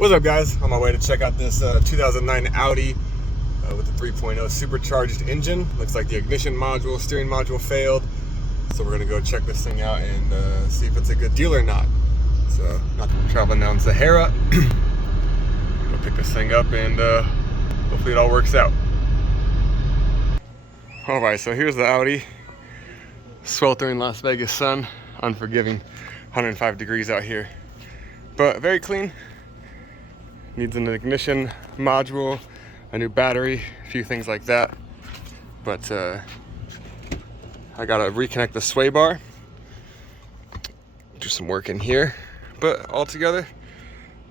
What's up, guys? On my way to check out this 2009 Audi with the 3.0 supercharged engine. Looks like the ignition module, steering module failed. So we're gonna go check this thing out and see if it's a good deal or not. So, not traveling down Sahara. We'll pick this thing up and hopefully it all works out. All right, so here's the Audi. Sweltering Las Vegas sun, unforgiving, 105 degrees out here. But very clean. Needs an ignition module, a new battery, a few things like that. But I gotta reconnect the sway bar, do some work in here, but altogether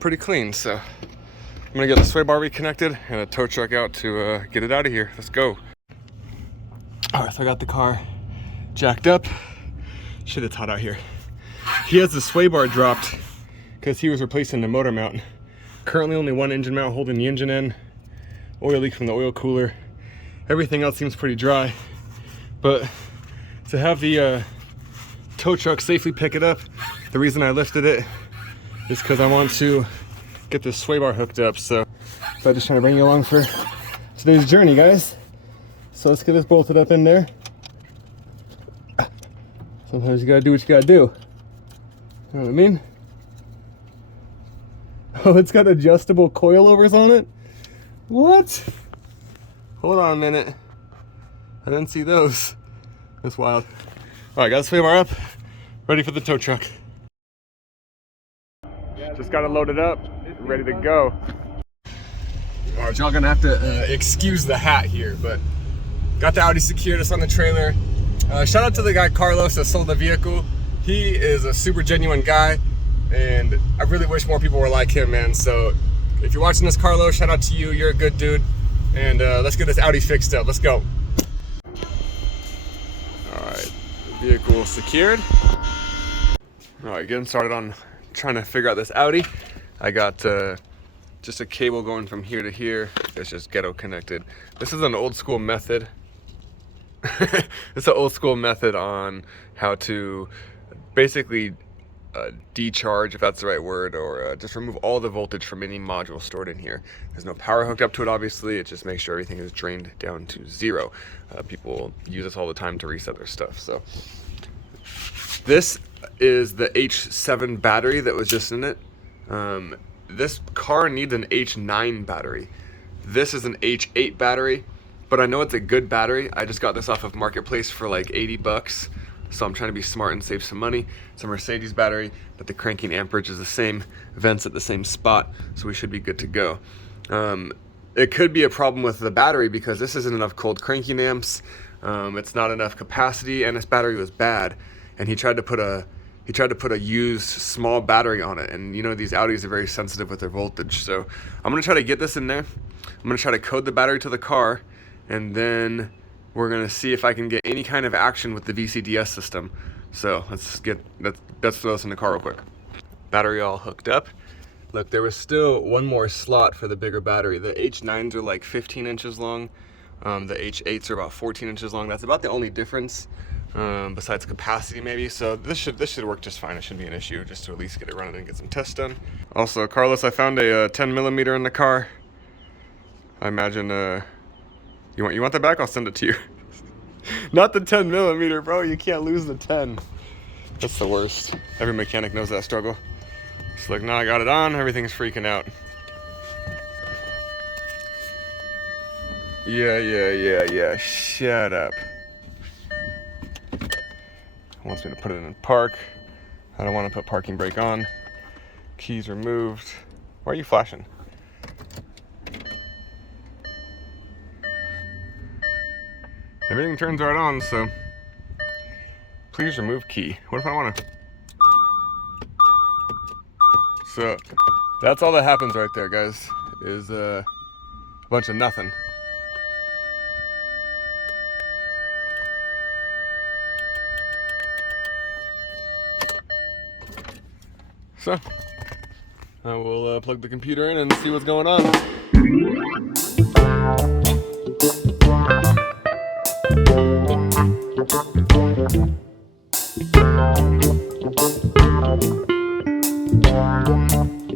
pretty clean. So I'm gonna get the sway bar reconnected and a tow truck out to get it out of here. Let's go. All right, so I got the car jacked up. Shit, it's hot out here. He has the sway bar dropped because he was replacing the motor mount. Currently only one engine mount holding the engine in. Oil leak from the oil cooler. Everything else seems pretty dry. But to have the tow truck safely pick it up, the reason I lifted it is because I want to get this sway bar hooked up. So I'm just trying to bring you along for today's journey, guys. So let's get this bolted up in there. Sometimes you gotta do what you gotta do. You know what I mean? Oh, it's got adjustable coilovers on it? What? Hold on a minute. I didn't see those. That's wild. All right, got the sway bar up. Ready for the tow truck. Just got it loaded up. Ready to go. All right, y'all gonna have to excuse the hat here, but got the Audi secured. It's on the trailer. Shout out to the guy Carlos that sold the vehicle. He is a super genuine guy. And I really wish more people were like him, man. So if you're watching this, Carlos, shout out to you. You're a good dude. And let's get this Audi fixed up. Let's go. All right, vehicle secured. All right, getting started on trying to figure out this Audi. I got just a cable going from here to here. It's just ghetto connected. This is an old school method. It's an old school method on how to basically decharge, if that's the right word, or just remove all the voltage from any module stored in here. There's no power hooked up to it, obviously. It just makes sure everything is drained down to zero. People use this all the time to reset their stuff. So this is the H7 battery that was just in it. This car needs an H9 battery. This is an H8 battery, but I know it's a good battery. I just got this off of Marketplace for like 80 bucks. So I'm trying to be smart and save some money. It's a Mercedes battery, but the cranking amperage is the same, vents at the same spot, so we should be good to go. It could be a problem with the battery because this isn't enough cold cranking amps. It's not enough capacity, and this battery was bad. And he tried to put a used small battery on it, and you know these Audis are very sensitive with their voltage. So I'm gonna try to get this in there. I'm gonna try to code the battery to the car, and then we're gonna see if I can get any kind of action with the VCDS system. So let's throw this in the car real quick. Battery all hooked up. Look, there was still one more slot for the bigger battery. The H9s are like 15 inches long. The H8s are about 14 inches long. That's about the only difference, besides capacity maybe. So this should work just fine. It shouldn't be an issue, just to at least get it running and get some tests done. Also, Carlos, I found a 10 millimeter in the car. I imagine you want that back? I'll send it to you. Not the 10 millimeter, bro. You can't lose the 10. That's the worst. Every mechanic knows that struggle. So like, now I got it on. Everything's freaking out. Yeah. Shut up. Wants me to put it in park. I don't want to put parking brake on. Keys removed. Why are you flashing? Everything turns right on, so please remove key. What if I want to? So that's all that happens right there, guys, is a bunch of nothing. So I will plug the computer in and see what's going on. Thank you.